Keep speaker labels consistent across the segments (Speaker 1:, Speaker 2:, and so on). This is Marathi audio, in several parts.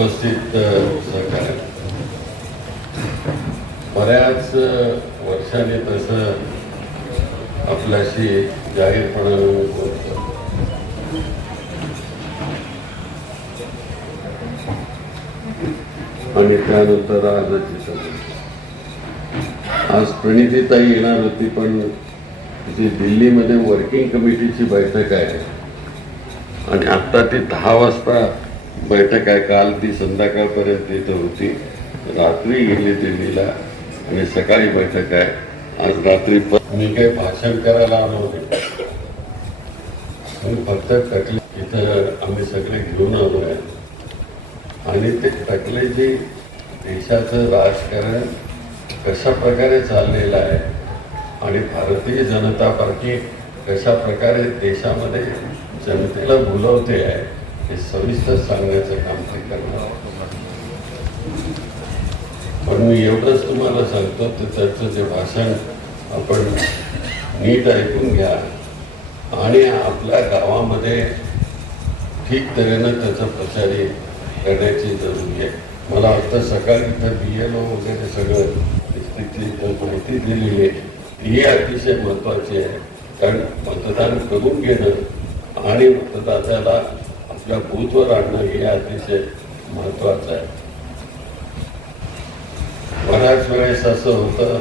Speaker 1: उपस्थित सहकार्य. बऱ्याच वर्षाने तसं आपल्याशी जाहीरपणाने बोलतो आणि त्यानंतर आजची सभा. आज प्रणितीताई येणार होती पण जी दिल्लीमध्ये वर्किंग कमिटीची बैठक आहे आणि आत्ता ती दहा वाजता बैठक आहे. काल ती संध्याकाळपर्यंत इथं होती. रात्री गेली दिल्लीला आणि सकाळी बैठक आहे. आज रात्री मी काही भाषण करायला आलो नाही फक्त टकले इथं आम्ही सगळे घेऊन आलो आहे. आणि ते टकले जे देशाचं राजकारण कशा प्रकारे चाललेलं आहे आणि भारतीय जनता पार्टी कशा प्रकारे देशामध्ये जनतेला भुलवते आहे हे सविस्तर सांगण्याचं काम ते करणार. पण मी एवढंच तुम्हाला सांगतो तर त्याचं जे भाषण आपण नीट ऐकून घ्या. आणि आपल्या गावामध्ये ठीक तऱ्हेनं त्याचा प्रचारी करण्याची जरुरी आहे. मला आता सकाळी इथं बी एल ओ वगैरे सगळं तिथली माहिती दिलेली आहे. ही अतिशय महत्त्वाची आहे. कारण मतदान करून घेणं आणि मतदात्याला आपल्या भूतवर आणणं हे अतिशय महत्वाचं आहे. बऱ्याच वेळेस असं होतं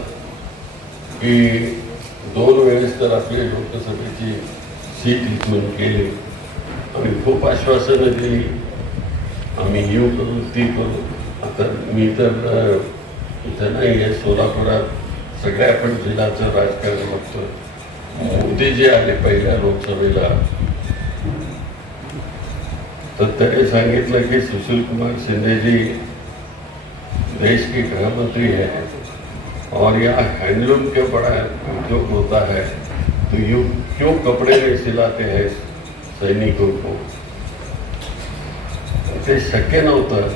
Speaker 1: की दोन वेळेस तर आपली लोकसभेची सीट इथून गेली आम्ही खूप आश्वासनं दिली आम्ही येऊ करू ती करू. आता मी तर इथं नाही आहे सोलापुरात सगळ्या आपण जिल्ह्याचं राजकारण बघतो मोदी जे आले पहिल्या लोकसभेला. त्याने सांगितलं की सुशील कुमार शिंदे जी देश के गृह मंत्री है और यहाँ हैंडलूम के बड़ा उद्योग होता है तो यू क्यों कपड़े सिलाते हैं सैनिकों को? ते शक्य नव्हतं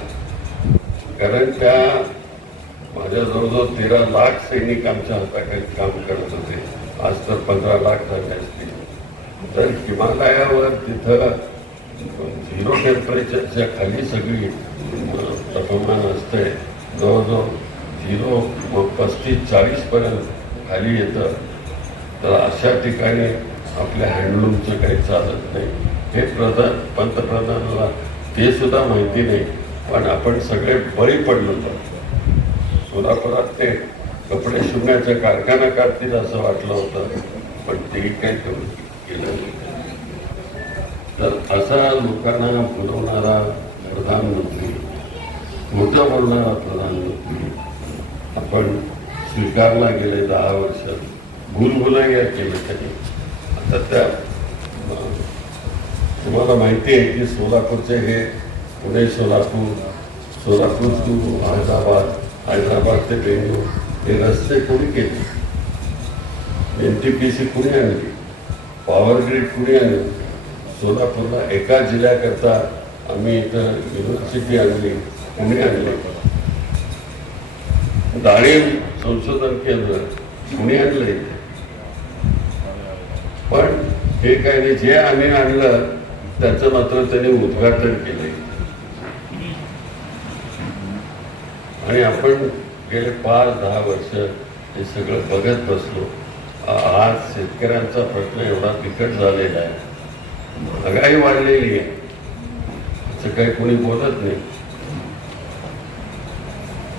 Speaker 1: कारण त्या माझ्या जवळजवळ तेरा लाख सैनिक आमच्या हाताखाली काम करत होते. आज तर पंधरा लाख झाले असतील. तर झिरो टेम्परेचरच्या खाली सगळी तापमान असते जवळजवळ झिरो मग पस्तीस चाळीसपर्यंत खाली येतं. तर अशा ठिकाणी आपल्या हँडलूमचं काही चालत नाही. हे प्रधान पंतप्रधानाला ते सुद्धा माहिती नाही पण आपण सगळे बळी पडलो तर सोलापुरात ते कपडे शिवण्याचा कारखाना काढतील असं वाटलं होतं पण ते काही करू केलं नाही. तर असा लोकांना बोलवणारा प्रधानमंत्री मोठा बोलणारा प्रधानमंत्री आपण स्वीकारला गेले दहा वर्षात भूलभुलैया केलं त्यांनी आता त्या तुम्हाला माहिती आहे की सोलापूरचे हे पुणे सोलापूर सोलापूर टू हैदराबाद हैदराबाद ते बेंगलोर हे रस्ते कोणी केले? एन टी पी सी कुणी आणली? पॉवर ग्रीड कुणी आणली? सोलापूरला एका जिल्ह्याकरता आम्ही इथं युनिव्हर्सिटी आणली पुणे आणले. डाळिंब संशोधन केंद्र पुणे आणलं. पण हे काय नाही जे आम्ही आणलं त्याचं मात्र त्यांनी उद्घाटन केलं आणि आपण गेले पाच दहा वर्ष हे सगळं बघत बसलो. आज शेतकऱ्यांचा प्रश्न एवढा बिकट झालेला आहे. महागाई वाढलेली आहे असं काही कोणी बोलत नाही.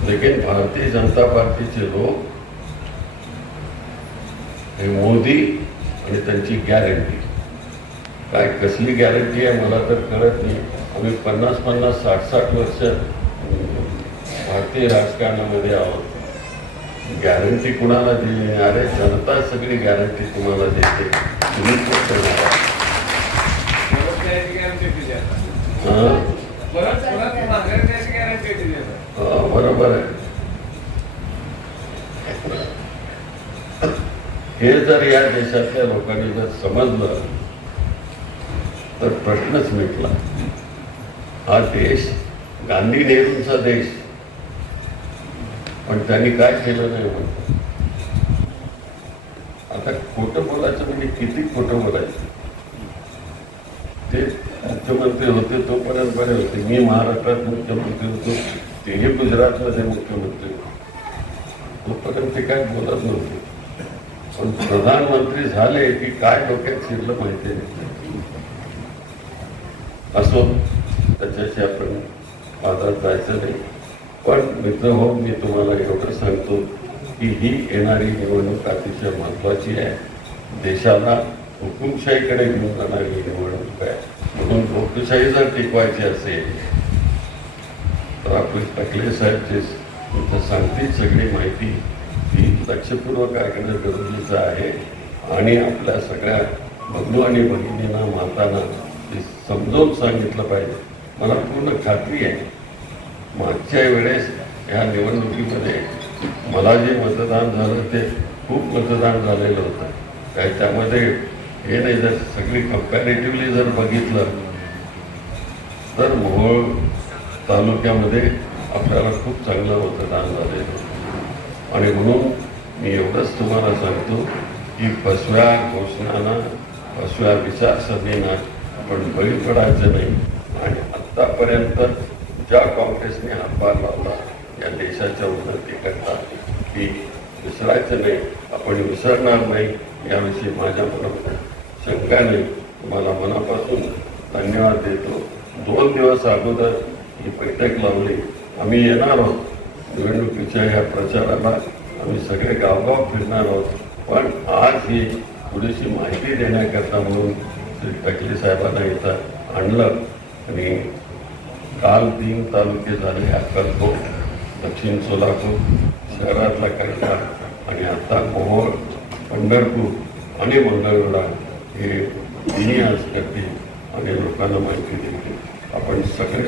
Speaker 1: लेकिन भारतीय जनता पार्टीचे लोक हे मोदी आणि त्यांची गॅरंटी काय कसली गॅरंटी आहे मला तर कळत नाही. आम्ही पन्नास पन्नास साठ साठ वर्ष भारतीय राजकारणामध्ये आहोत. गॅरंटी कुणाला दिली नाही? अरे जनता सगळी गॅरंटी तुम्हाला देते. तुम्ही काय करणार आहात?
Speaker 2: परत द्यायची गॅरंटी दिली आता.
Speaker 1: हं?
Speaker 2: परत परत माघारी द्यायची गॅरंटी दिली आता.
Speaker 1: हा, बरोबर आहे हे जर या देशातल्या लोकांनी जर समजलं तर प्रश्नच मिटला. हा देश गांधी नेहरूंचा देश. पण त्यांनी काय केलं नाही म्हणत आता खोटं बोलायचं म्हणजे किती खोटं बोलायचं? ते मुख्यमंत्री होते तोपर्यंत बरे होते. मी महाराष्ट्रात मुख्यमंत्री होतो तेही गुजरातमध्ये मुख्यमंत्री होते. तोपर्यंत ते काय बोलत नव्हते. पण प्रधानमंत्री झाले की काय डोक्यात शिरलं माहिती नाही असो त्याच्याशी आपण वादात जायचं नाही. पण मित्र हो मी तुम्हाला एवढं सांगतो की ही येणारी निवडणूक अतिशय महत्वाची आहे. देशाला हुकुमशाहीकडे घेऊन जाणारी निवडणूक आहे. म्हणून लोकशाही जर टिकवायची असेल तर आपले टकले साहेबचे सांगतील सगळी माहिती ती लक्षपूर्वक ऐकणं गरजेचं आहे. आणि आपल्या सगळ्या बंधू आणि भगिनींना मातांना ते समजावून सांगितलं पाहिजे. मला पूर्ण खात्री आहे. मागच्या वेळेस ह्या निवडणुकीमध्ये मला जे मतदान झालं ते खूप मतदान झालेलं होतं. काय त्यामध्ये हे नाही जर सगळी कम्पॅरेटिव्हली जर बघितलं तर मोहोळ तालुक्यामध्ये आपल्याला खूप चांगलं मतदान झालेलं आणि म्हणून मी एवढंच तुम्हाला सांगतो की फसव्या घोषणांना फसव्या विचारसरणींना आपण बळी पडायचं नाही. आणि आत्तापर्यंत ज्या काँग्रेसने हातभार लावला या देशाच्या उन्नतीकरता ती विसरायचं नाही आपण विसरणार नाही याविषयी माझ्या मनात शंकाने मला तुम्हाला मनापासून धन्यवाद देतो. दोन दिवस अगोदर ही बैठक लावली. आम्ही येणार आहोत. निवडणुकीच्या या प्रचाराला आम्ही सगळे गावगाव फिरणार आहोत. पण आज ही थोडीशी माहिती देण्याकरता म्हणून श्री टकले साहेबांना इथं आणलं. आणि काल तीन तालुके झाले अक्कलकोट दक्षिण सोलापूर शहरातला करता आणि आता मोहोळ पंढरपूर आणि मंगळवेढा. हे तिन्ही आज करते आणि लोकांना माहिती देते आपण सगळे